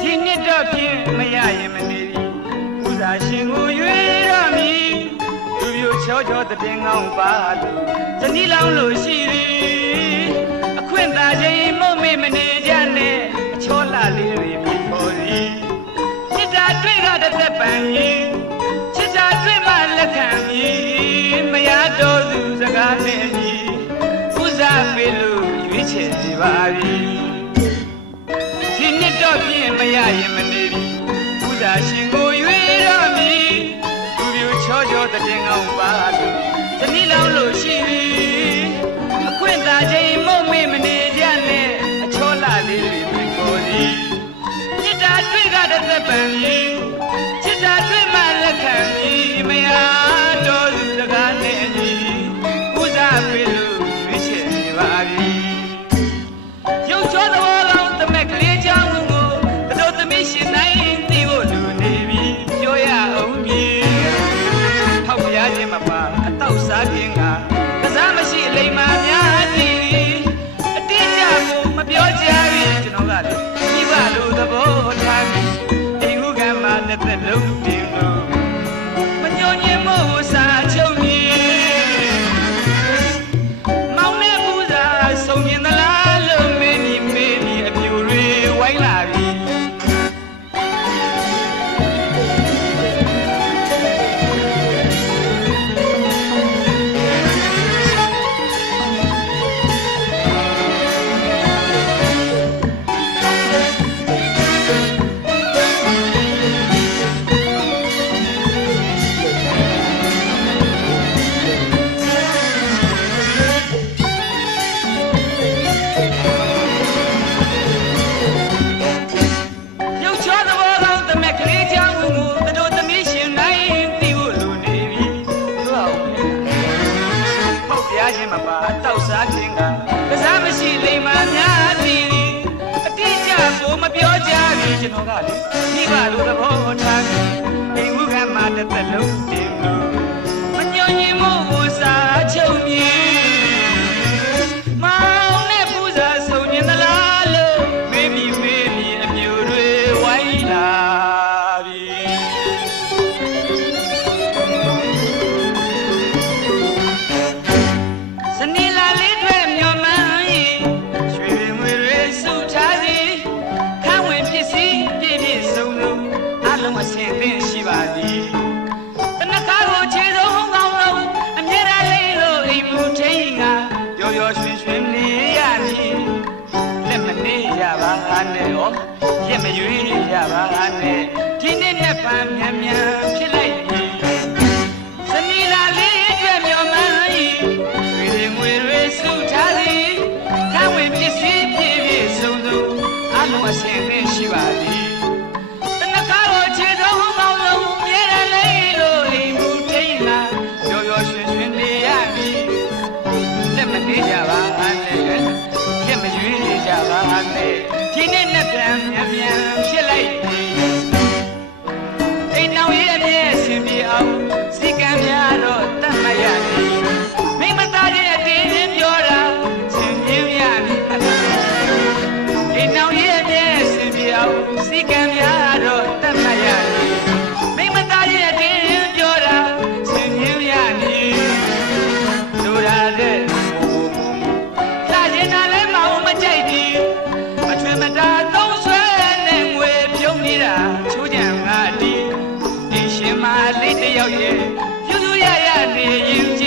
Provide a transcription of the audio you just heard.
ဒီနှစ်တော့ဖြင့်မရရင်မနေပြီဥသာရှင်ကိုရွေးတော့မည်လူပြိုချောချောတည်ငောင်းပါလို့ဇနီးလောင်းလို့ရှိသည်အခွင့်သာချိန် သူစကားနဲ့ညီဥစားပေးလို့ရွေးချယ်နေပါပြီဒီနှစ်တော့ပြင်းမရရင်မနေပြီဘုရားရှင်ကိုရွေးတော်မူလူပြိုချောချောတည်ငောင်းပါလို့ဇနီးလောင်းလို့ရှိပြီအခွင့်သာချိန်မုံမေမနေကြနဲ့အချောလာလေးတွေပြင်ပေါ်သည်จิตတာတွေ့ကတဲ့သက်ပံကြီး ပေါ့ပြားခြင်းမပါတောက်စားခြင်းကကစားမရှိလိမ္မာများသည်အတိအကျကိုမပြောကြဘူးကျွန်တော်ကလေမိဘလိုသဘောထားပြီးအိမ်မှုကမှတစ်သက်လုံးတင်လို့မညွန်ရင်မို့ဝစားချုပ်မြေမောင်နဲ့ပူဇာဆုံးရင်သလားလို့မေးပြီးမေးပြီးအပြူတွေဝိုင်းလာ ပျော်ပျော်ရွှင်ရွှင်နေရမည်လက်မနေရပါနဲ့ဩရက်မရွေးရပါနဲ့ဒီနေ့နဲ့ပန်းမြန်မြန်ဖြစ် ဒီနေ့နဲ့ပြန်မြန်မြန်ဖြစ်လိုက် ရောက်ရင်ပြူးပြူးရရနေယူ